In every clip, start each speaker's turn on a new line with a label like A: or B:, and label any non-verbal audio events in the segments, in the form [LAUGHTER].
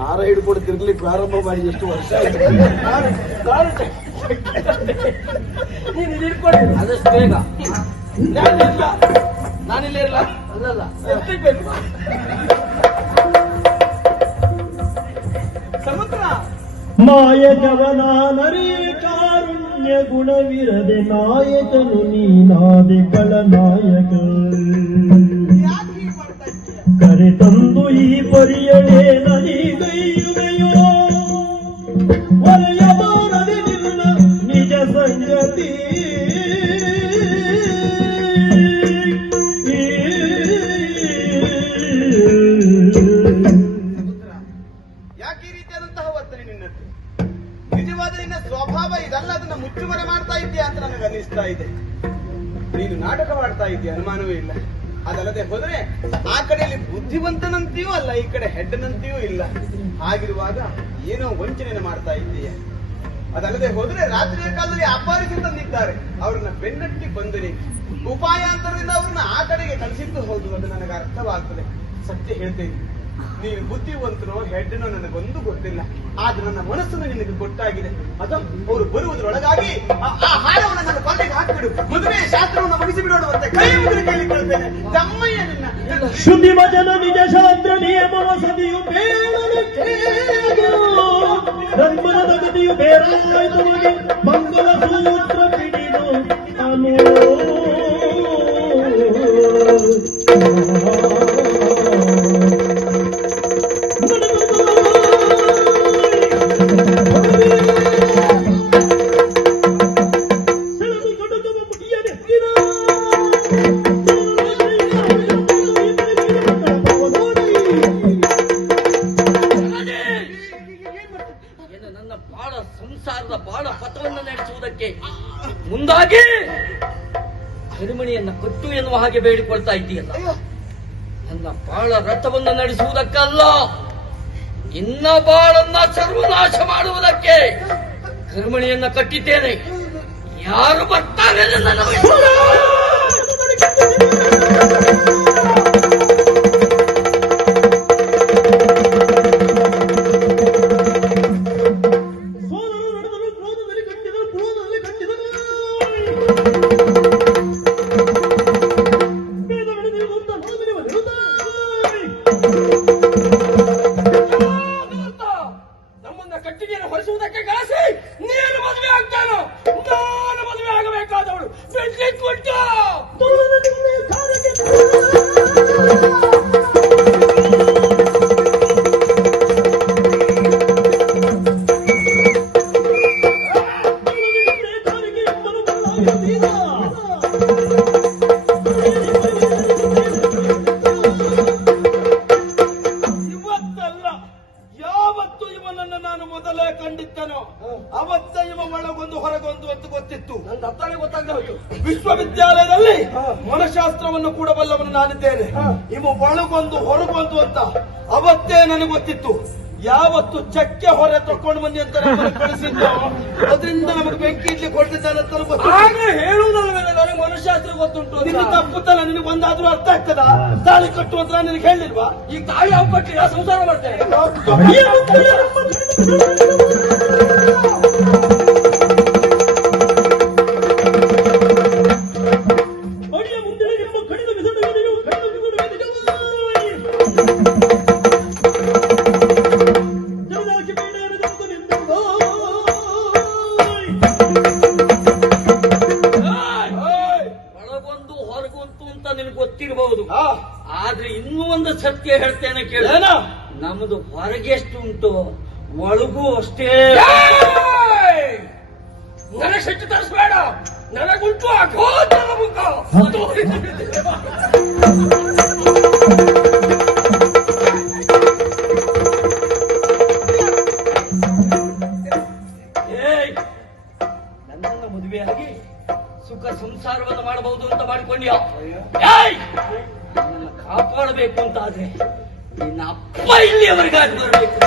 A: ಹಾರ ಹಿಡ್ಕೊಂಡು ತಿರ್ಗ್ಲಿ ಪ್ರಾರಂಭ ಮಾಡಿ ಎಷ್ಟು ವರ್ಷ
B: ಆದಷ್ಟು ಬೇಗ.
A: ನಾನಿಲ್ಲ. ನಾನಿಲ್ಲ ಇರಲ್ಲ
B: ಅಲ್ಲಲ್ಲ.
A: ಸಮುದ್ರ
C: ಕಾರುಣ್ಯ ಗುಣವಿರದೆ ನಾಯಕನು ನೀನಾದೆ ಕಳನಾಯಕ.
A: ಯಾಕೆ ಹೀಗ್ ಮಾಡ್ತಾ ಇದ್ದೀಯ?
C: ಕರೆ ತಂದು ಈ ನಿನ್ನ ನಿಜ
A: ಯಾಕೆ ಈ ರೀತಿಯಾದಂತಹ ವರ್ತನೆ ನಿನ್ನದ್ದು? ನಿಜವಾದ ನಿನ್ನ ಸ್ವಭಾವ ಇದಲ್ಲ, ಅದನ್ನ ಮುಚ್ಚುಮರೆ ಮಾಡ್ತಾ ಇದ್ದೀಯಾ ಅಂತ ನನಗೆ ಅನ್ನಿಸ್ತಾ ಇದೆ. ನೀನು ನಾಟಕ ಮಾಡ್ತಾ ಇದ್ದೀಯ? ಅನುಮಾನವೇ ಇಲ್ಲ. ಅದಲ್ಲದೆ ಹೋದ್ರೆ ಆ ಕಡೆಯಲ್ಲಿ ಬುದ್ಧಿವಂತನಂತೆಯೂ ಅಲ್ಲ, ಈ ಕಡೆ ಹೆಡ್ನಂತೆಯೂ ಇಲ್ಲ. ಹಾಗಿರುವಾಗ ಏನೋ ವಂಚನೆಯನ್ನು ಮಾಡ್ತಾ ಇದ್ದೀಯ. ಅದಲ್ಲದೆ ಹೋದ್ರೆ ರಾತ್ರಿಯ ಕಾಲದಲ್ಲಿ ಅಪಾರಿಸಿ ತಂದಿದ್ದಾರೆ. ಅವ್ರನ್ನ ಬೆನ್ನಟ್ಟಿ ಬಂದಿರಿ ಉಪಾಯಾಂತರದಿಂದ ಅವ್ರನ್ನ ಆ ಕಡೆಗೆ ಕಳಿಸಿದ್ದು ಹೌದು, ಅದು ನನಗೆ ಅರ್ಥವಾಗ್ತದೆ. ಸತ್ಯ ಹೇಳ್ತೇನೆ. ನೀನು ಬುದ್ಧಿವಂತನೋ ಹೆಡ್ನೋ ನನಗೊಂದು ಗೊತ್ತಿಲ್ಲ. ಆದ್ರೆ ನನ್ನ ಮನಸ್ಸನ್ನು ನಿನಗೆ ಗೊತ್ತಾಗಿದೆ. ಅದು ಅವರು ಬರುವುದರೊಳಗಾಗಿ ಆ- ಹಾರವನ್ನು ನನ್ನ ಕೊಂಡೆಗೆ ಹಾಕಿಬಿಡು. ಮದುವೆ ಶಾಸ್ತ್ರವನ್ನು ಮುಗಿಸಿ ಬಿಡೋಣ ಅಂತ ಕೈ ಮುಗಿದು ಕೇಳಿಕೊಳ್ತೇನೆ ತಮ್ಮಯ್ಯ ನಿನ್ನ
C: ಶುದ್ಧಿ ಭಜನ ನಿಜ ಶಾಸ್ತ್ರ ನಿಯಮ ಸದಿಯು ಬೇರೆ. ಧರ್ಮದ ಮಂಗಲ ಸೂತ್ರ
B: ಬೇಡಿಕೊಳ್ತಾ ಇದ್ದೀಯಲ್ಲ. ನನ್ನ ಬಾಳ ರಥವನ್ನು ನಡೆಸುವುದಕ್ಕಲ್ಲ. ಇನ್ನ ಬಾಳನ್ನ ಸರ್ವನಾಶ ಮಾಡುವುದಕ್ಕೆ ಕರ್ಮಣಿಯನ್ನ ಕಟ್ಟಿದ್ದೇನೆ. ಯಾರು ಬರ್ತಾರೆ ನನ್ನ ನಾನು ಮೊದಲೇ ಕಂಡಿದ್ದನು. ಅವತ್ತ ಇವ ಒಳಗೊಂದು ಹೊರಗೊಂದು ಅಂತ ಗೊತ್ತಿತ್ತು. ನನ್ನ ಅರ್ಥನೇ ಗೊತ್ತಾಗದೆ ಹೋಯ್ತು. ವಿಶ್ವವಿದ್ಯಾಲಯದಲ್ಲಿ ಮನಶಾಸ್ತ್ರವನ್ನು ಕೂಡ ಬಲ್ಲವನು ನಾನಿದ್ದೇನೆ. ಇವ ಒಳಗೊಂದು ಹೊರಗೊಂದು ಅಂತ ಅವತ್ತೇ ನನಗೆ ಗೊತ್ತಿತ್ತು. ಯಾವತ್ತು ಚಕ್ಕೆ ಹೊರ ತಕೊಂಡು ಬನ್ನಿ ಅಂತ ಕಳಿಸಿದ್ದು ಅದರಿಂದ ನಮಗೆ ಬೆಂಕಿ ಇಡ್ಲಿ ನನಗೆ ಹೇಳೋದಲ್ಲ ನನಗೆ? ಮನಶಾಸ್ತ್ರ ಗೊತ್ತುಂಟು. ನಿನ್ನ ತಪ್ಪುತ್ತಲ್ಲ ನಿನಗೆ ಒಂದಾದ್ರೂ ಅರ್ಥ ಆಗ್ತದ? ತಾಳಿ ಕಟ್ಟುವಂತ ನಿನಗೆ ಹೇಳಿಲ್ವಾ? ಈ ತಾಳಿ ಯಾವ ಕಟ್ಟಿಲ್ಲ ಸಂಸಾರ ಮಾಡ್ತೇನೆ ಆದ್ರೆ ಇನ್ನೂ ಒಂದು ಸತ್ಯ ಹೇಳ್ತೇನೆ ಕೇಳ. ನಮ್ದು ಹೊರಗೆಷ್ಟು ಉಂಟು ಒಳಗೂ ಅಷ್ಟೇ. ನನಗೆ ಸಿಟ್ಟು ತರಿಸ್ಬೇಡ. ನನಗುಂಟು ನನ್ನನ್ನು ಮದುವೆಯಾಗಿ ಸುಖ ಸಂಸಾರವನ್ನು ಮಾಡಬಹುದು ಅಂತ ಮಾಡಿಕೊಂಡ್ಯಾ? ಕಾಪಾಡಬೇಕು ಅಂತ ಆದ್ರೆ ನಿನ್ನ ಅಪ್ಪ ಇಲ್ಲಿಯವರೆಗಾಗಿ ಬರಬೇಕು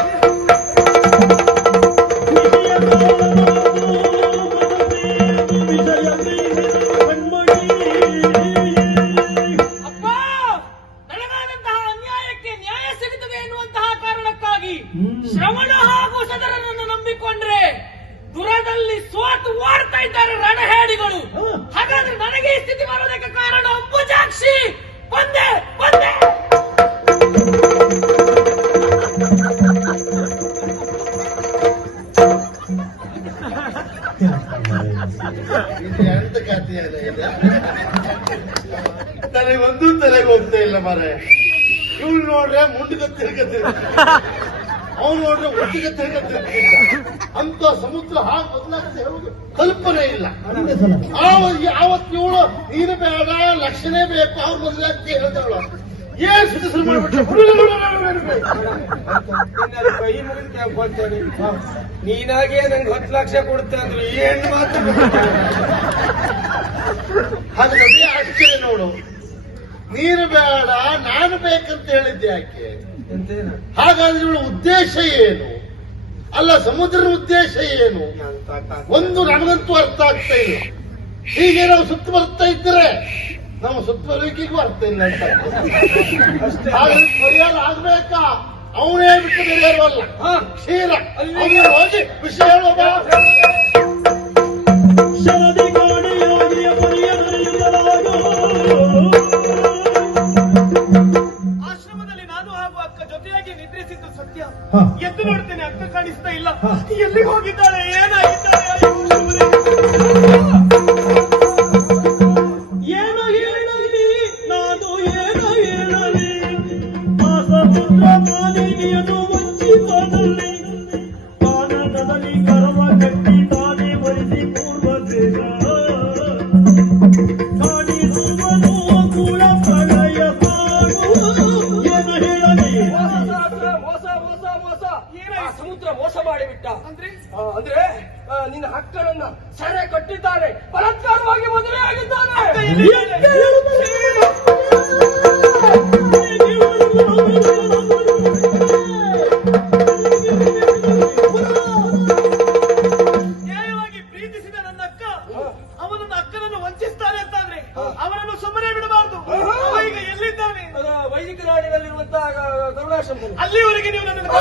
B: [LAUGHS]
D: ಅಂತ ಸಮುದ್ರ ಹಾಗೆ ಬದಲಾಗ್ತದೆ ಕಲ್ಪನೆ ಇಲ್ಲ. ಇವಳು ನೀನು ಬೇಡ ಲಕ್ಷಣೆ ಬೇಕು ಅವ್ರು ಬದಲಾಗ್ತಿ ಹೇಳ್ತಾಳು ಏನ್ ಮಾಡ್ಬಿಟ್ಟು [LAUGHS] [LAUGHS]
E: ನೀನಾಗೆ ನಂಗೆ ಹತ್ತು ಲಕ್ಷ ಕೊಡ್ತೇ ಅಂದ್ರೆ ಏನ್ ಮಾತು
D: ಹಾಗಾದ್ರೆ ಆಶ್ಚರ್ಯ ನೋಡು. ನೀನು ಬೇಡ ನಾನು ಬೇಕಂತ ಹೇಳಿದ್ದೆ ಯಾಕೆ? ಹಾಗಾದ್ರೆ ಇವಳ ಉದ್ದೇಶ ಏನು? ಅಲ್ಲ ಸಮುದ್ರದ ಉದ್ದೇಶ ಏನು. ಒಂದು ನನಗಂತೂ ಅರ್ಥ ಆಗ್ತಾ ಇಲ್ಲ. ಹೀಗೆ ನಾವು ಸುತ್ತ ಬರ್ತಾ ಇದ್ರೆ ನಮ್ಮ ಸುತ್ತುವರಿಕೆಗೂ ಅರ್ಥ ಇಲ್ಲ ಅಂತ ಪರಿಹಾರ ಆಗ್ಬೇಕಾ? ಅವನೇ ಬಿಟ್ಟು ಬೇರೆ ಇರುವಲ್ಲ
E: ಹಾ.
D: ಕ್ಷೀರ. ಅಲ್ಲಿ ಹೋಗಿ ವಿಷಯ ಹೇಳುವ
F: ನೋಡ್ತೇನೆ ಅಕ್ಕ ಕಾಣಿಸ್ತಾ ಇಲ್ಲ. ಎಲ್ಲಿಗೆ ಹೋಗಿದ್ದಾಳೆ ಏನಾಗಿದ್ದಾಳೆ
G: ವೈದಿಕ ನಾಡಿನಲ್ಲಿರುವಂತಹ ಕರುಣಾಶ್ರಮದಲ್ಲಿ
F: ಅಲ್ಲಿವರೆಗೆ ನೀವು ನನ್ನನ್ನು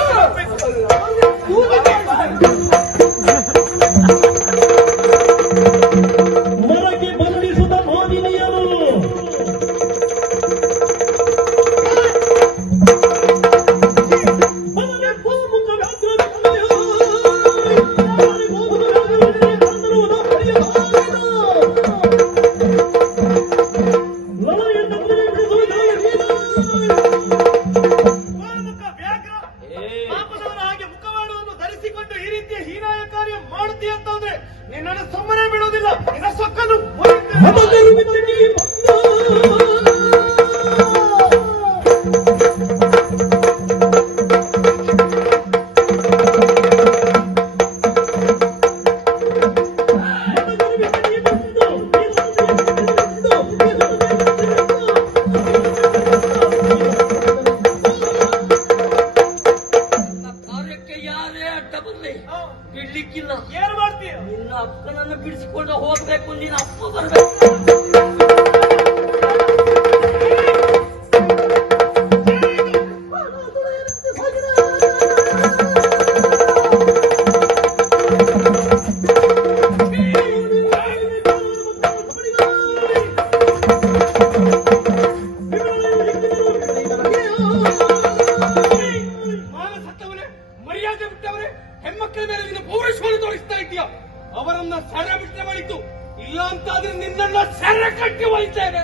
F: ಅವರನ್ನ ಸೆರೆ ಬಿಟ್ಟೆ ಮಾಡಿದ್ದು ಇಲ್ಲ ಅಂತಾದ್ರೆ ನಿನ್ನನ್ನ ಸೆರೆ ಕಟ್ಟಿ ಒಯ್ತೇನೆ.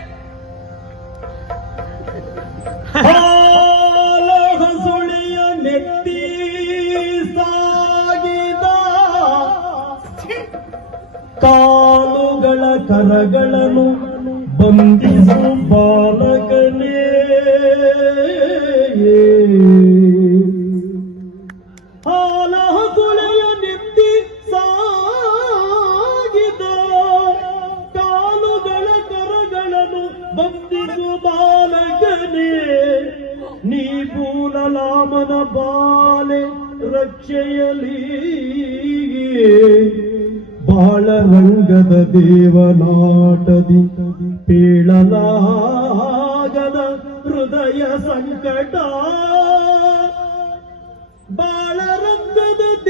C: ಸುಳಿಯ ನೆತ್ತಿ ಸಾಗಿದ. ಕಾಲುಗಳ ಕರಗಳನ್ನು ಬಂಧಿಸು ಬಾಲಕನೇ. ಪೂಲಲಾಮನ ಬಾಲೆ ರಕ್ಷೆಯಲಿ. ಬಾಳ ರಂಗದ ದೇವನಾಟದಿ ಪೀಳಲಾಗದ ಹೃದಯ ಸಂಕಟ. ಬಾಳರಂಗದ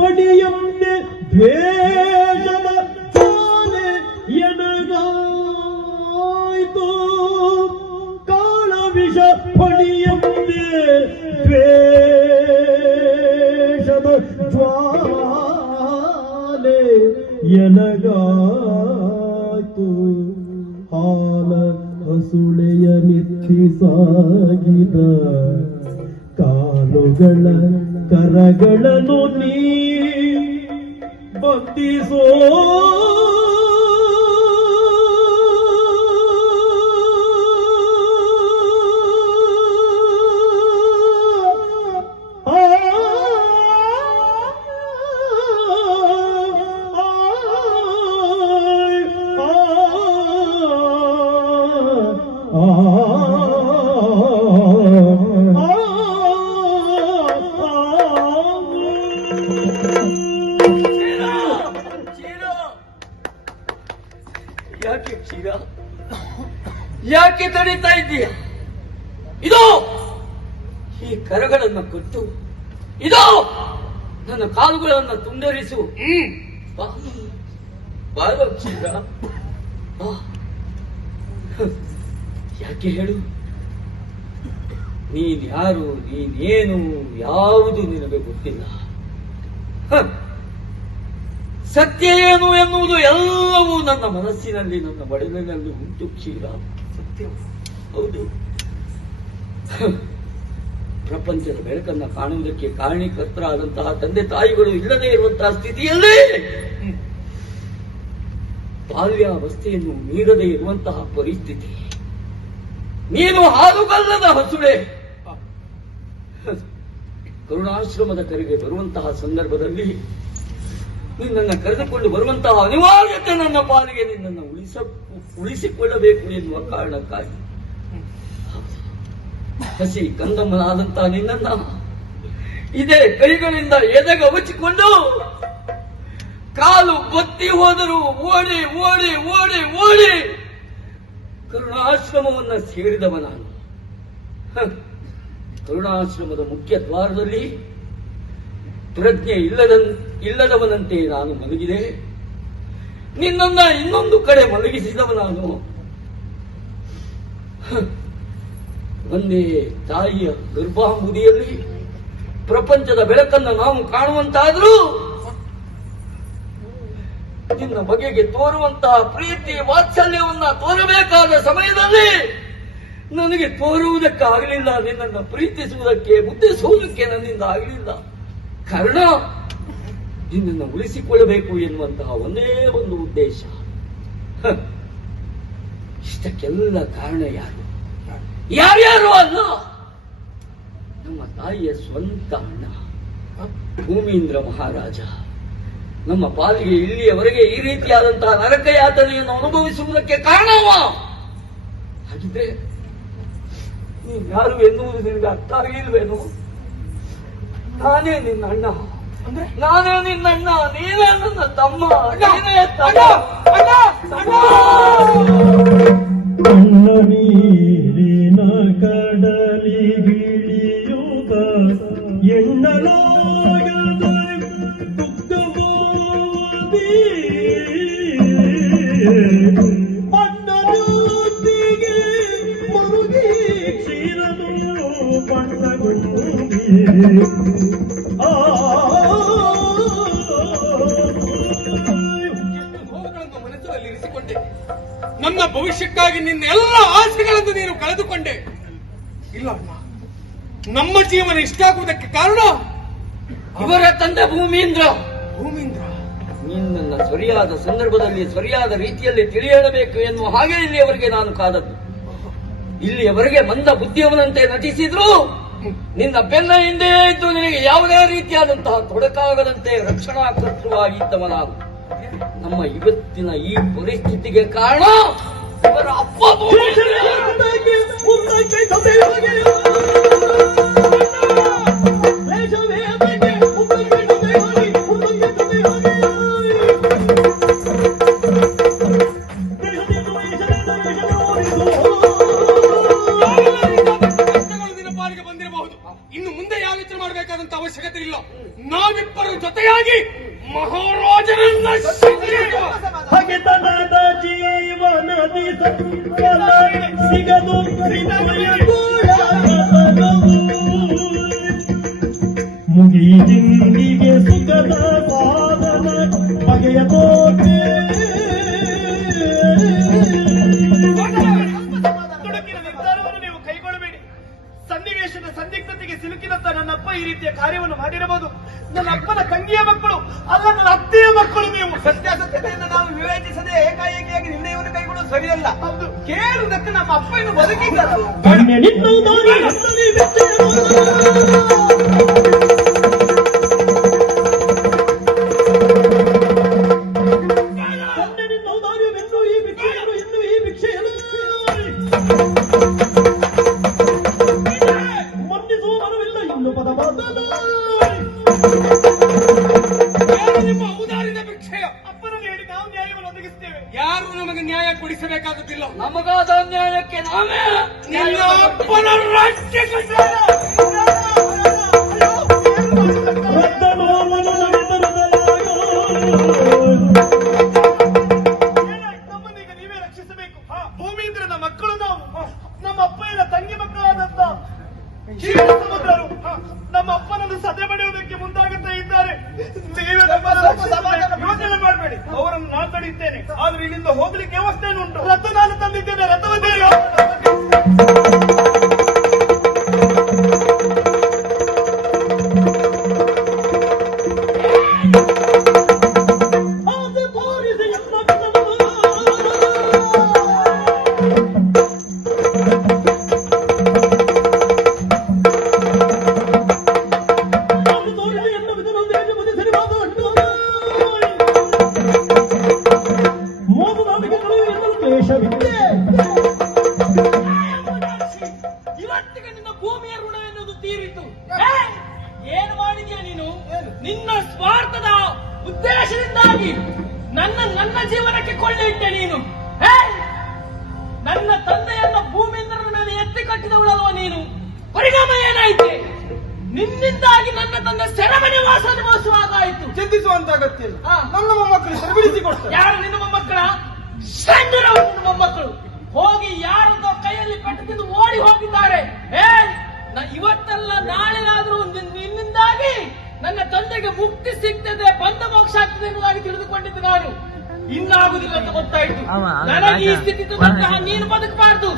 C: ಪಡಿಯಂತೆ ದ್ವೇಷದ ಜ್ವಾಲೆ ಎನಗಾಯಿತು. ಕಾಳ ವಿಷ ಪಡಿಯಂತೆ ದ್ವೇಷದ ಜ್ವಾಲೆ ಎನಗಾಯಿತು. ಹಾಲ ಹಸುಳೆಯ ನಿತ್ತಿ ಸಾಗಿದ ಕಾಲುಗಳ ಕರಗಳನ್ನು ನೀ ಬಂಧಿಸೋ
B: ಕಾಲುಗಳನ್ನು ತುಂಡರಿಸು. ಯಾಕೆ ಹೇಳು? ನೀನ್ ಯಾರು ನೀನೇನು ಯಾವುದು ನಿನಗೆ ಗೊತ್ತಿಲ್ಲ. ಹ. ಸತ್ಯ ಏನು ಎನ್ನುವುದು ಎಲ್ಲವೂ ನನ್ನ ಮನಸ್ಸಿನಲ್ಲಿ ನನ್ನ ಬಡಲಿನಲ್ಲಿ ಉಂಟು ಕ್ಷೀರ. ಸತ್ಯ. ಹೌದು. ಪ್ರಪಂಚದ ಬೆಳಕನ್ನ ಕಾಣುವುದಕ್ಕೆ ಕಾರಣೀಕರ್ತರಾದಂತಹ ತಂದೆ ತಾಯಿಗಳು ಇಲ್ಲದೆ ಇರುವಂತಹ ಸ್ಥಿತಿಯಲ್ಲಿ ಬಾಲ್ಯಾವಸ್ಥೆಯನ್ನು ಮೀರದೆ ಇರುವಂತಹ ಪರಿಸ್ಥಿತಿ. ನೀನು ಹಾಲುಗಲ್ಲದ ಹಸುಳೆ. ಕರುಣಾಶ್ರಮದ ಕರೆಗೆ ಬರುವಂತಹ ಸಂದರ್ಭದಲ್ಲಿ ನಿನ್ನನ್ನು ಕರೆದುಕೊಂಡು ಬರುವಂತಹ ಅನಿವಾರ್ಯತೆ ನನ್ನ ಪಾಲಿಗೆ ನಿನ್ನನ್ನು ಉಳಿಸ, ಉಳಿಸಿಕೊಳ್ಳಬೇಕು ಎನ್ನುವ ಕಾರಣಕ್ಕಾಗಿ ಹಸಿ ಕಂದಮ್ಮನಾದಂತ ನಿನ್ನನ್ನ ಇದೇ ಕೈಗಳಿಂದ ಎದೆಗವಚಿಕೊಂಡು ಕಾಲು ಬತ್ತಿ ಹೋದರೂ ಓಡಿ ಓಡಿ ಓಡಿ ಓಡಿ ಕರುಣಾಶ್ರಮವನ್ನ ಸೇರಿದವ ನಾನು. ಕರುಣಾಶ್ರಮದ ಮುಖ್ಯ ದ್ವಾರದಲ್ಲಿ ಪ್ರಜ್ಞೆ ಇಲ್ಲದ ಇಲ್ಲದವನಂತೆ ನಾನು ಮಲಗಿದೆ ನಿನ್ನನ್ನ ಇನ್ನೊಂದು ಕಡೆ ಮಲಗಿಸಿದವ ನಾನು. ಒಂದೇ ತಾಯಿಯ ಗರ್ಭಾಂಬುದಿಯಲ್ಲಿ ಪ್ರಪಂಚದ ಬೆಳಕನ್ನು ನಾವು ಕಾಣುವಂತಾದರೂ ನಿನ್ನ ಬಗೆಗೆ ತೋರುವಂತಹ ಪ್ರೀತಿ ವಾತ್ಸಲ್ಯವನ್ನ ತೋರಬೇಕಾದ ಸಮಯದಲ್ಲಿ ನನಗೆ ತೋರುವುದಕ್ಕಾಗಲಿಲ್ಲ, ನಿನ್ನನ್ನು ಪ್ರೀತಿಸುವುದಕ್ಕೆ ಮುದ್ದಿಸುವುದಕ್ಕೆ ನನ್ನಿಂದ ಆಗಲಿಲ್ಲ. ಕಾರಣ, ನಿನ್ನನ್ನು ಉಳಿಸಿಕೊಳ್ಳಬೇಕು ಎನ್ನುವಂತಹ ಒಂದೇ ಒಂದು ಉದ್ದೇಶ. ಇಷ್ಟಕ್ಕೆಲ್ಲ ಕಾರಣ ಯಾರು? ಯಾರ್ಯಾರು ಅಲ್ಲ ನಮ್ಮ ತಾಯಿಯ ಸ್ವಂತ ಅಣ್ಣ ಭೂಮೀಂದ್ರ ಮಹಾರಾಜ. ನಮ್ಮ ಪಾಲಿಗೆ ಇಲ್ಲಿಯವರೆಗೆ ಈ ರೀತಿಯಾದಂತಹ ನರಕ ಯಾತನೆಯನ್ನು ಅನುಭವಿಸುವುದಕ್ಕೆ ಕಾರಣವ? ಹಾಗಿದ್ರೆ ನೀನ್ ಯಾರು ಎನ್ನುವುದು ನಿನಗೆ ಅರ್ಥ ಆಗಿಲ್ವೇನು? ನಾನೇ ನಿನ್ನ ಅಣ್ಣ. ಅಂದ್ರೆ? ನಾನೇ ನಿನ್ನ ಅಣ್ಣ. ನೀನೇ ನನ್ನ ತಮ್ಮ. ನೀನೇ ತಮ್ಮ.
H: ನೋವುಗಳನ್ನು ಮನಸ್ಸಲ್ಲಿ ಇರಿಸಿಕೊಂಡೆ ನನ್ನ ಭವಿಷ್ಯಕ್ಕಾಗಿ ನಿನ್ನ ಎಲ್ಲ ಆಸೆಗಳನ್ನು ನೀನು ಕಳೆದುಕೊಂಡೆ ಇಲ್ಲ ನಮ್ಮ ಜೀವನ ಇಷ್ಟ ಆಗುವುದಕ್ಕೆ ಕಾರಣ
B: ಇವರ ತಂದೆ ಭೂಮೀಂದ್ರ.
H: ಭೂಮೀಂದ್ರ.
B: ನಿನ್ನನ್ನು ಸರಿಯಾದ ಸಂದರ್ಭದಲ್ಲಿ ಸರಿಯಾದ ರೀತಿಯಲ್ಲಿ ತಿಳಿಯಬೇಕು ಎನ್ನುವ ಹಾಗೆ ಇಲ್ಲಿಯವರೆಗೆ ನಾನು ಕಾದದ್ದು. ಇಲ್ಲಿಯವರೆಗೆ ಬಂದ ಬುದ್ಧಿಯವನಂತೆ ನಟಿಸಿದ್ರು ನಿನ್ನ ಬೆನ್ನ ಹಿಂದೆ ಇದ್ದು ನಿನಗೆ ಯಾವುದೇ ರೀತಿಯಾದಂತಹ ತೊಡಕಾಗದಂತೆ ರಕ್ಷಣಾ ಕರ್ತೃವಾಗಿದ್ದವ ನಾನು ನಮ್ಮ ಇವತ್ತಿನ ಈ ಪರಿಸ್ಥಿತಿಗೆ ಕಾರಣ ಇವರ ಅಪ್ಪ
I: 这一场
C: 比赛加油 ಸನ್ನಿವೇಶದ ಸಂದಿಗ್ಧತೆಗೆ ಸಿಲುಕಿದಂತ ನನ್ನಪ್ಪ ಈ ರೀತಿಯ ಕಾರ್ಯವನ್ನು ಮಾಡಿರಬಹುದು. ನನ್ನ ಅಪ್ಪನ ತಂಗಿಯ ಮಕ್ಕಳು ಅಲ್ಲ ನನ್ನ ಅತ್ತೆಯ ಮಕ್ಕಳು ನೀವು.
F: ಸತ್ಯಾಸತ್ಯತೆಯನ್ನು ನಾವು ವಿವೇಚಿಸದೆ ಏಕಾಏಕಿಯಾಗಿ ನಿರ್ಣಯವನ್ನು ಕೈಗೊಳ್ಳೋದು ಸರಿಯಲ್ಲ. ಕೇಳುವುದಕ್ಕೆ ನಮ್ಮ ಅಪ್ಪ ಇನ್ನು ಬದುಕಿದ್ದರು
I: ಕ್ಲೇಶವಿದೆ.
G: ಇವತ್ತಿಗೆ ನಿನ್ನ ಭೂಮಿಯ ಋಣ ಎನ್ನುವುದು ತೀರಿತು ಏನು ಮಾಡಿದ್ಯಾ ನೀನು? ನಿನ್ನ ಸ್ವಾರ್ಥದ ಉದ್ದೇಶದಿಂದಾಗಿ ನನ್ನ ನನ್ನ ಜೀವನಕ್ಕೆ ಕೊಳ್ಳಿಟ್ಟೆ ನೀನು. ನನ್ನ ತಂದೆಯನ್ನ ಭೂಮಿಯಿಂದ ಮೇಲೆ ಎತ್ತಿ ಕಟ್ಟಿದವಳಲ್ವ ನೀನು? ಪರಿಣಾಮ ಏನಾಯ್ತು? ನಿನ್ನಿಂದಾಗಿ ನನ್ನ ತಂದೆ ಸೆರೆಮನೆ ವಾಸ ಅನುಭವಿಸುವಾಗಾಯ್ತು
F: ಚಿಂತಿಸುವಂತ ಅಗತ್ಯ ನನ್ನ ಮೊಮ್ಮಕ್ಕಳು ಸರಿಬಿಡಿಸಿಕೊಡ್ತಾರೆ
G: ಯಾರು ನಿನ್ನ ಮೊಮ್ಮಕ್ಕಳ? ನಿನ್ನ ಮೊಮ್ಮಕ್ಕಳು ಹೋಗಿ ಯಾರದೋ ಕೈಯಲ್ಲಿ ಪೆಟ್ಟು ಓಡಿ ಹೋಗಿದ್ದಾರೆ. ಇವತ್ತಲ್ಲ ನಾಳೆನಾದ್ರೂ ನಿನ್- ನಿನ್ನಿಂದಾಗಿ ನನ್ನ ತಂದೆಗೆ ಮುಕ್ತಿ ಸಿಗ್ತದೆ ಬಂದ ಮೋಕ್ಷ ಆಗ್ತದೆ ಎಂಬುದಾಗಿ ತಿಳಿದುಕೊಂಡಿದ್ದೆ ನಾನು. ಇನ್ನಾಗುದಿಲ್ಲ ಅಂತ ಗೊತ್ತಾಯ್ತು. ನನಗೆ ಈ ಸ್ಥಿತಿ ನೀನು ಬದುಕಬಾರ್ದು.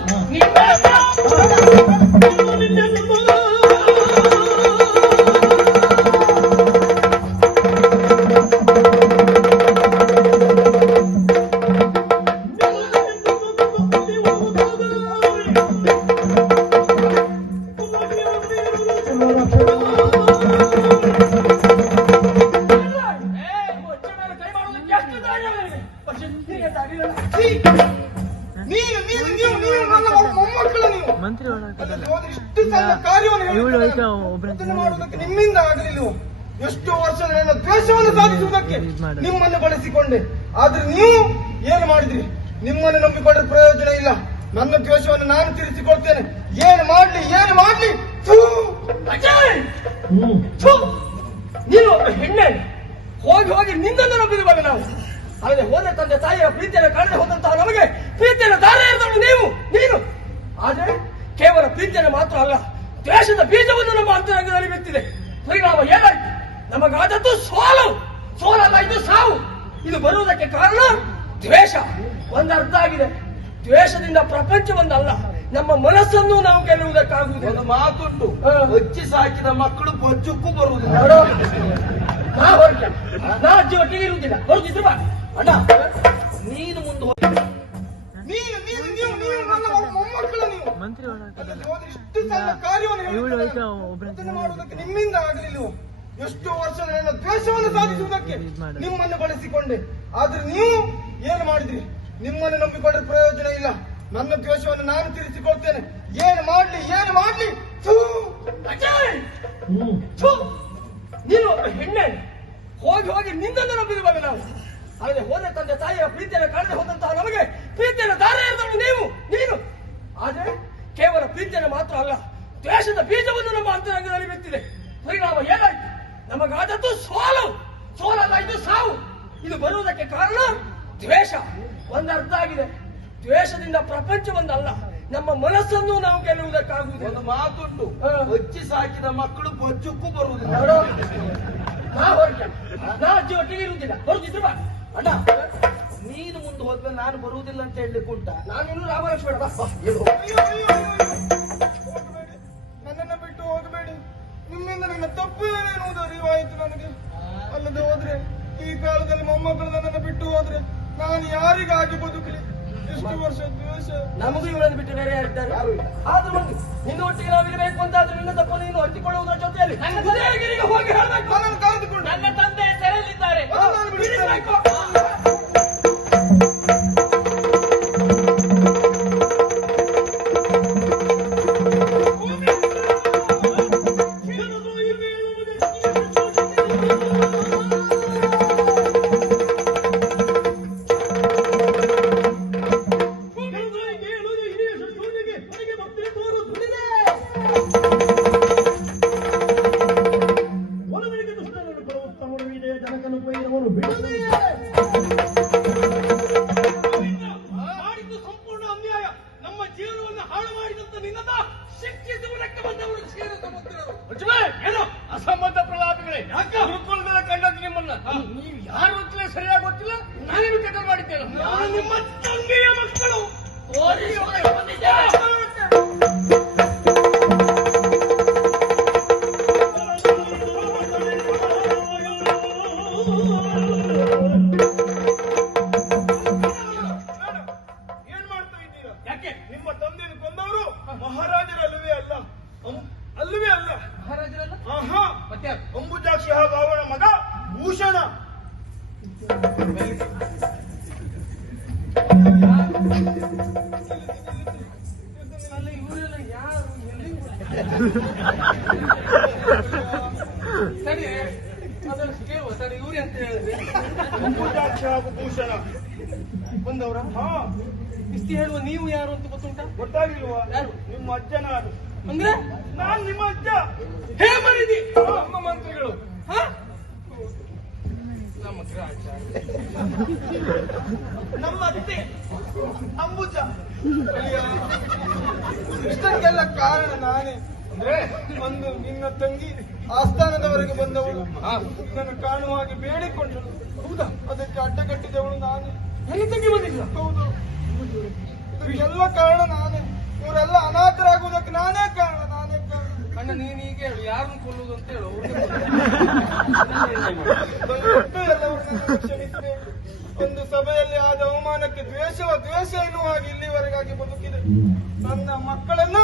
G: ಹೆಣ್ಣೆ ಹೋಗಿ ಹೋಗಿ ನಿಂದನ್ನು ನಂಬಿದವಲ್ಲ ನಾವು. ಆದರೆ ಹೋದ ತಂದೆ ತಾಯಿಯ ಪ್ರೀತಿಯನ್ನು ಕಾಣದೆ ಹೋದಂತಹ ನಮಗೆ ಪ್ರೀತಿಯನ್ನು ದಾರ ಇರ್ತವಳು ನೀವು ನೀನು. ಆದರೆ ಕೇವಲ ಪ್ರೀತಿಯನ್ನು ಮಾತ್ರ ಅಲ್ಲ ದ್ವೇಷದ ಬೀಜವನ್ನು ನಮ್ಮ ಅಂತರಂಗದಲ್ಲಿ ಬಿತ್ತಿದೆ. ಪರಿಣಾಮ ಏನಾಯ್ತು? ನಮಗಾದದ್ದು ಸೋಲು. ಸೋಲಾದಾಯ್ತು ಸಾವು. ಇದು ಬರುವುದಕ್ಕೆ ಕಾರಣ ದ್ವೇಷ. ಒಂದರ್ಥ ಆಗಿದೆ. ದ್ವೇಷದಿಂದ ಪ್ರಪಂಚವೊಂದಲ್ಲ ನಮ್ಮ ಮನಸ್ಸನ್ನು ನಾವು ಗೆಲ್ಲುವುದಕ್ಕಾಗುವುದು
F: ಒಂದು ಮಾತುಂಟು
G: ಹಾ.
F: ಬಚ್ಚಿ ಸಾಕಿದ ಮಕ್ಕಳು ಬೊಜ್ಜಕ್ಕೂ ಬರುವುದು
G: ನಾ ಹೊರಟೆ ನಾ ಅಜ್ಜಿ ಒಟ್ಟಿಗೆ ಇರುವುದಿಲ್ಲ ಹೊರದಿದ್ರು ಬಾ. ಅಣ್ಣ ನೀನು ಮುಂದೆ ಹೋಗಿ.
F: ನೀನು ನೀನು ನೀವು ನೀವು ನನ್ನ ಮೊಮ್ಮಕ್ಕಳು ನೀವು.
J: ಮಂತ್ರಿ
F: ಇಷ್ಟು ಸಣ್ಣ ಕಾರ್ಯವನ್ನು
J: ಇವಳು ಆಯ್ತಾ
F: ನಾನು ನಿಮ್ಮಿಂದ ಆಗಲಿಲ್ಲ ಎಷ್ಟು ವರ್ಷ ನನ್ನ ದ್ವೇಷವನ್ನು ಸಾಧಿಸುವುದಕ್ಕೆ ನಿಮ್ಮನ್ನು ಬಳಸಿಕೊಂಡೆ. ಆದ್ರೆ ನೀವು ಏನು ಮಾಡಿದ್ರಿ? ನಿಮ್ಮನ್ನು ನಂಬಿಕೊಂಡ್ರೆ ಪ್ರಯೋಜನ ಇಲ್ಲ. ನನ್ನ ದ್ವೇಷವನ್ನು ನಾನು ತೀರಿಸಿಕೊಳ್ತೇನೆ. ಏನು ಮಾಡ್ಲಿ ಏನು ಮಾಡ್ಲಿ!
I: ಹ್ಮ್
G: ಥು! ನೀನು ಒಬ್ಬ ಹೆಣ್ಣೆ ಹೋಗಿ ಹೋಗಿ ನಿನ್ನನ್ನು ನಂಬಿದವಲ್ಲ ನಾವು ಆದರೆ ಹೋದ ತಂದೆ ತಾಯಿಯ ಪ್ರೀತಿಯನ್ನು ಕಾಣದೆ ಹೋದಂತಹ ನಮಗೆ ಪ್ರೀತಿಯನ್ನು ದಾರ ಎರೆದವಳು ನೀವು ನೀನು ಆದರೆ ಕೇವಲ ಪ್ರೀತಿಯನ್ನು ಮಾತ್ರ ಅಲ್ಲ ದ್ವೇಷದ ಬೀಜವನ್ನು ನಮ್ಮ ಅಂತರಂಗದಲ್ಲಿ ಬಿತ್ತಿದೆ ಪರಿಣಾಮ ಏನಾಯ್ತು ನಮಗಾದದ್ದು ಸೋಲು ಸೋಲಲ್ಲ ಇದು ಸಾವು ಇದು ಬರುವುದಕ್ಕೆ ಕಾರಣ ದ್ವೇಷ ಒಂದು ಅರ್ಥ ಆಗಿದೆ ದ್ವೇಷದಿಂದ ಪ್ರಪಂಚ ಒಂದಲ್ಲ ಮನಸ್ಸನ್ನು ನಾವು ಗೆಲ್ಲುವುದಕ್ಕಾಗುವುದಿಲ್ಲ
A: ಒಂದು ಮಾತುಂಟು.
G: ಹೊಚ್ಚಿ
A: ಬಚ್ಚಿ ಸಾಕಿದ ಮಕ್ಕಳು ಬೊಜ್ಜಕ್ಕೂ ಬರುವುದಿಲ್ಲ.
G: ನಾ ಹೊರಟೆ. ನಾ ಅಜ್ಜಿ ಒಟ್ಟಿಗೆ ಇರುವುದಿಲ್ಲ. ಬರುದಿದ್ರು ಬಾ.
A: ಅಣ್ಣ ನೀನು ಮುಂದೆ ಹೋದ್ಮೇಲೆ ನಾನು ಬರುವುದಿಲ್ಲ ಅಂತ ಹೇಳಲಿಕ್ಕೆ ಉಂಟ?
G: ನಾನಿನ್ನು ರಾಮಲಕ್ಷ್ಮಣ
H: ಕೇಳುವ ಸರಿ ಇವ್ರು ಅಂತ ಹೇಳಿದ್ರೆ?
I: ಅಂಬುಜಾಕ್ಷಿ ಹಾಗೂ ಭೂಷಣ
H: ಬಂದವರ?
I: ಹಾ.
H: ಇಷ್ಟು ಹೇಳುವ ನೀವು ಯಾರು ಅಂತ ಗೊತ್ತುಂಟ?
I: ಗೊತ್ತಾಗಿಲ್ವಾ?
H: ಯಾರು?
I: ನಿಮ್ಮ ಅಜ್ಜ ನಾನು.
H: ಅಂದ್ರೆ?
I: ನಾನು ನಿಮ್ಮ ಅಜ್ಜ.
H: ಹೇ ಹೇಮನಿಧಿ ನಮ್ಮ ಮಂತ್ರಿಗಳು. ಹ? ನಮ್ಮ ಗ್ರಾಚಾರ
I: ನಮ್ಮ ಅತ್ತೆ. ಅಂಬುಜ. ಇಷ್ಟಕ್ಕೆಲ್ಲ ಕಾರಣ ನಾನೇ.
H: ಅಂದ್ರೆ
I: ಒಂದು ನಿನ್ನ ತಂಗಿ ಆಸ್ಥಾನದವರೆಗೆ ಬಂದವಳು. ನನ್ನ ಕಾಣುವ ಹಾಗೆ ಬೇಡಿಕೊಂಡಳು. ಹೌದಾ? ಅದಕ್ಕೆ ಅಡ್ಡಗಟ್ಟಿದವಳು ನಾನು.
H: ನನ್ನ ತಂಗಿ ಬಂದಿಲ್ಲ
I: ಹೌದು. ಇದಕ್ಕೆಲ್ಲ ಕಾರಣ ನಾನೇ. ಇವರೆಲ್ಲ ಅನಾಥರಾಗುವುದಕ್ಕೆ ನಾನೇ ಕಾರಣ ನಾನೇ ಕಾರಣ.
H: ಅಣ್ಣ ನೀನ್ ಈಗ ಹೇಳು. ಯಾರನ್ನು ಕೊಲ್ಲುವುದು ಅಂತ ಹೇಳು.
I: ಒಂದು ಸಭೆಯಲ್ಲಿ ಆದ ಅವಮಾನಕ್ಕೆ ದ್ವೇಷವ ದ್ವೇಷ ಎನ್ನುವ ಹಾಗೆ ಇಲ್ಲಿವರೆಗಾಗಿ ಬದುಕಿದೆ. ನನ್ನ ಮಕ್ಕಳನ್ನ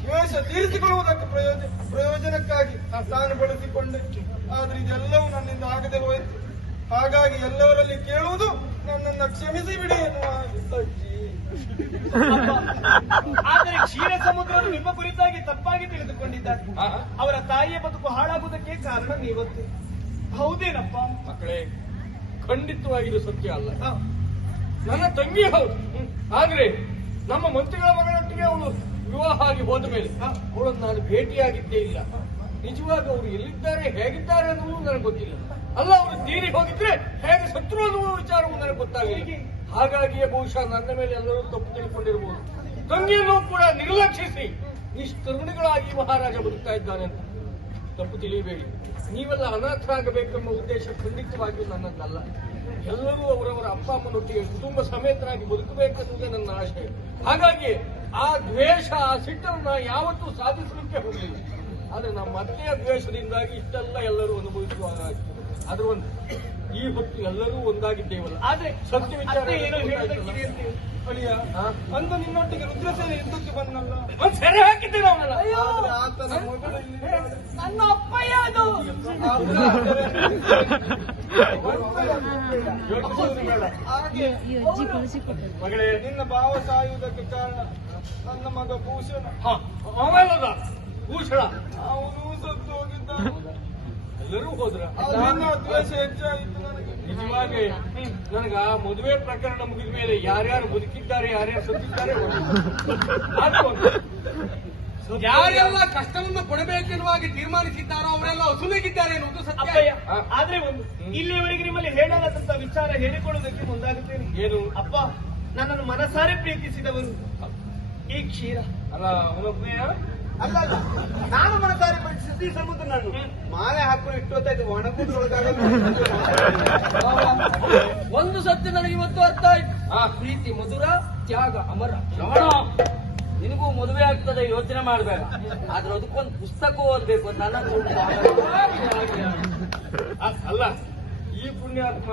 I: ದ್ವೇಷ ತೀರಿಸಿಕೊಳ್ಳುವುದಕ್ಕೆ ಪ್ರಯೋಜನ ಪ್ರಯೋಜನಕ್ಕಾಗಿ ನಾನು ಬಳಸಿಕೊಂಡೆ ಆದ್ರೆ ಇದೆಲ್ಲವೂ ನನ್ನಿಂದ ಆಗದೆ ಹೋಯಿತು. ಹಾಗಾಗಿ ಎಲ್ಲವರಲ್ಲಿ ಕೇಳುವುದು ನನ್ನನ್ನ ಕ್ಷಮಿಸಿ ಬಿಡಿ ಎನ್ನುವ
F: ಆದರೆ ಕ್ಷೀರ ಸಮುದ್ರವನ್ನು ನಿಮ್ಮ ಕುರಿತಾಗಿ ತಪ್ಪಾಗಿ ತಿಳಿದುಕೊಂಡಿದ್ದಾರೆ. ಅವರ ತಾಯಿಯ ಬದುಕು ಹಾಳಾಗುವುದಕ್ಕೆ ಕಾರಣ ನೀವತ್ತು ಹೌದೇನಪ್ಪ?
H: ಮಕ್ಕಳೇ ಖಂಡಿತವಾಗಿದು ಸತ್ಯ ಅಲ್ಲ. ನನ್ನ ತಂಗಿ ಹೌದು. ಆದ್ರೆ ನಮ್ಮ ಮಂತ್ರಿಗಳ ಮನೆಯೊಟ್ಟಿಗೆ ಅವಳು ವಿವಾಹ ಆಗಿ ಹೋದ ಮೇಲೆ ಅವಳನ್ನು ನಾನು ಭೇಟಿಯಾಗಿದ್ದೇ ಇಲ್ಲ. ನಿಜವಾಗಿ ಅವರು ಎಲ್ಲಿದ್ದಾರೆ, ಹೇಗಿದ್ದಾರೆ ಅನ್ನುವುದು ನನಗೆ ಗೊತ್ತಿಲ್ಲ. ಅಲ್ಲ, ಅವರು ತೀರಿ ಹೋಗಿದ್ರೆ ಹೇಗೆ ಸತ್ರು ಅನ್ನುವ ವಿಚಾರವೂ ನನಗೆ ಗೊತ್ತಾಗಲಿಲ್ಲ. ಹಾಗಾಗಿಯೇ ಬಹುಶಃ ನನ್ನ ಮೇಲೆ ಎಲ್ಲರೂ ತಪ್ಪು ತಿಳ್ಕೊಂಡಿರಬಹುದು ತಂಗಿಯನ್ನು ಕೂಡ ನಿರ್ಲಕ್ಷಿಸಿ ನಿಷ್ಕರುಣಿಗಳಾಗಿ ಮಹಾರಾಜ ಬದುಕ್ತಾ ಇದ್ದಾನೆ ಅಂತ. ತಪ್ಪು ತಿಳಿಯಬೇಡಿ. ನೀವೆಲ್ಲ ಅನಾಥರಾಗಬೇಕೆಂಬ ಉದ್ದೇಶ ಖಂಡಿತವಾಗಿಯೂ ನನ್ನದಲ್ಲ. ಎಲ್ಲರೂ ಅವರವರ ಅಪ್ಪ ಅಮ್ಮನೊಟ್ಟಿಗೆ ಕುಟುಂಬ ಸಮೇತರಾಗಿ ಬದುಕಬೇಕೆನ್ನುವುದೇ ನನ್ನ ಆಶಯ ಹಾಗಾಗಿ ಆ ದ್ವೇಷ ಆ ಸಿಟ್ಟನ್ನು ಯಾವತ್ತೂ ಸಾಧಿಸಲಿಕ್ಕೆ ಹೋಗಲಿಲ್ಲ. ಆದ್ರೆ ನಮ್ಮ ಅತ್ತೆಯ ದ್ವೇಷದಿಂದಾಗಿ ಇಷ್ಟೆಲ್ಲ ಎಲ್ಲರೂ ಅನುಭವಿಸುವಾಗ ಆದ್ರೆ ಒಂದು ಈ ಹೊತ್ತು ಎಲ್ಲರೂ ಒಂದಾಗಿದ್ದೇವಲ್ಲ.
F: ಆದ್ರೆ
H: ಸತ್ಯ ವಿಚಾರ
F: ಏನೋ?
I: ಅಳಿಯ ಅಂದು ನಿನ್ನೊಟ್ಟಿಗೆ ರುದ್ರಸೇನೆ ಯುದ್ಧಕ್ಕೆ ಬಂದಲ್ಲ
H: ಒಂದ್ ಸೆರೆ ಹಾಕಿದ್ದೇನೆ ಅವನಲ್ಲ
I: ಆತನ ಮಗಳು.
G: ನನ್ನ ಅಪ್ಪಯ್ಯ ಅದು
I: ಹಾಗೆ.
H: ಮಗಳೇ
I: ನಿನ್ನ ಭಾವ ಸಾಯುವುದಕ್ಕೆ ಕಾರಣ ನನ್ನ ಮಗ ಭೂಷಣ.
H: ಅವೆಲ್ಲದ ಭೂಷಣ.
I: ಅವನು ಸತ್ತು ಹೋಗಿದ್ದ.
H: ಎಲ್ಲರೂ ಹೋದ್ರ?
I: ದ್ವೇಷ ಹೆಚ್ಚಾಯಿತು ನನಗೆ.
H: ನಿಜವಾಗಿ ನನಗ ಆ ಮದುವೆ ಪ್ರಕರಣ ಮುಗಿದ ಮೇಲೆ ಯಾರ್ಯಾರು ಬದುಕಿದ್ದಾರೆ ಯಾರ್ಯಾರು ಸತ್ತಿದ್ದಾರೆ ಯಾರೆಲ್ಲ ಕಷ್ಟವನ್ನು ಕೊಡಬೇಕೆನ್ನುವಾಗಿ ತೀರ್ಮಾನಿಸಿದ್ದಾರೋ ಅವರೆಲ್ಲ ಅಸುಲಿಗಿದ್ದಾರೆ ಎನ್ನುವುದು ಸತ್ಯ.
F: ಆದ್ರೆ ಒಂದು ಇಲ್ಲಿಯವರೆಗೆ ನಿಮ್ಮಲ್ಲಿ ಹೇಳಲಾದಂತ ವಿಚಾರ ಹೇಳಿಕೊಳ್ಳುವುದಕ್ಕೆ ಮುಂದಾಗುತ್ತೇನೆ.
H: ಏನು?
F: ಅಪ್ಪ ನನ್ನನ್ನು ಮನಸಾರೆ ಪ್ರೀತಿಸಿದವರು. ಈ ಕ್ಷೀರ.
H: ಅಲ್ಲ ಅವನೊಬ್ಬನೇ
A: ಅಲ್ಲ ಅಲ್ಲ. ನಾನು ಮನಸಾರಿ ಪರೀಕ್ಷಿಸಿ ಈ ಸಮುದ್ರ ನಾನು. ಮಾಲೆ ಹಾಕೊಂಡು ಇಟ್ಟೊತ್ತಾಯ್ತು ಒಣಗುದ್ರೊಳಗಾಗಲ್ಲ
B: ಒಂದು ಸತ್ಯ ನನಗೆ ಇವತ್ತು ಅರ್ಥ ಆಯ್ತು.
H: ಆ
B: ಪ್ರೀತಿ ಮಧುರ ತ್ಯಾಗ ಅಮರ. ಶ್ರವಣ ನಿನಗೂ ಮದುವೆ ಆಗ್ತದೆ ಯೋಚನೆ ಮಾಡಬೇಡ. ಆದ್ರೆ ಅದಕ್ಕೊಂದು ಪುಸ್ತಕ ಓದ್ಬೇಕು ಅಂತ ನನ್ನ [LAUGHS]
H: ಅಲ್ಲ ಈ ಪುಣ್ಯಾತ್ಮ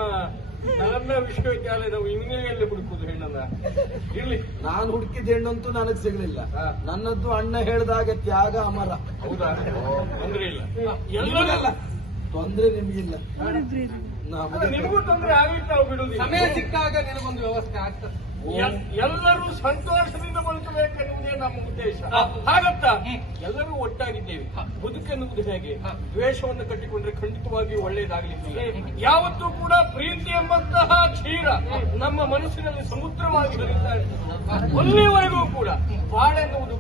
H: ನಲಂದ ವಿಶ್ವವಿದ್ಯಾಲಯದ ಇಂಜಿನಿಯರಿಂಗ್ ಹುಡುಕುದು ಹೆಣ್ಣನ್ನ. ಇರ್ಲಿ.
G: ನಾನು ಹುಡುಕಿದ ಹೆಣ್ಣಂತೂ ನನಗ್ ಸಿಗಲಿಲ್ಲ. ನನ್ನದ್ದು ಅಣ್ಣ ಹೇಳ್ದಾಗೆ ತ್ಯಾಗ ಅಮರ.
H: ಹೌದಾ? ತೊಂದ್ರೆ ಇಲ್ಲ.
G: ತೊಂದ್ರೆ ನಿಮ್ಗಿಲ್ಲ.
H: ನಿಮಗೂ ತೊಂದ್ರೆ ಆಗಿತ್ತು ನಾವು ಬಿಡುವುದಿಲ್ಲ. ಸಮಯ ಸಿಕ್ಕಾಗ ನಿನಗೊಂದು ವ್ಯವಸ್ಥೆ ಆಗ್ತದೆ. ಎಲ್ಲರೂ ಸಂತೋಷದಿಂದ ಬದುಕಬೇಕೆನ್ನುವುದೇ ನಮ್ಮ ಉದ್ದೇಶ. ಹಾಗಂತ ಎಲ್ಲರೂ ಒಟ್ಟಾಗಿದ್ದೇವೆ. ಬದುಕೆನ್ನುವುದು ಹೇಗೆ? ದ್ವೇಷವನ್ನು ಕಟ್ಟಿಕೊಂಡ್ರೆ ಖಂಡಿತವಾಗಿ ಒಳ್ಳೆಯದಾಗಲಿಕ್ಕಿಲ್ಲ ಯಾವತ್ತೂ ಕೂಡ ಪ್ರೀತಿ ಎಂಬಂತಹ ಕ್ಷೀರ ನಮ್ಮ ಮನಸ್ಸಿನಲ್ಲಿ ಸಮುದ್ರವಾಗಿ ಹರಿತಾ ಇರ್ತದೆ ಅಲ್ಲಿವರೆಗೂ ಕೂಡ ಬಾಳೆನ್ನುವುದು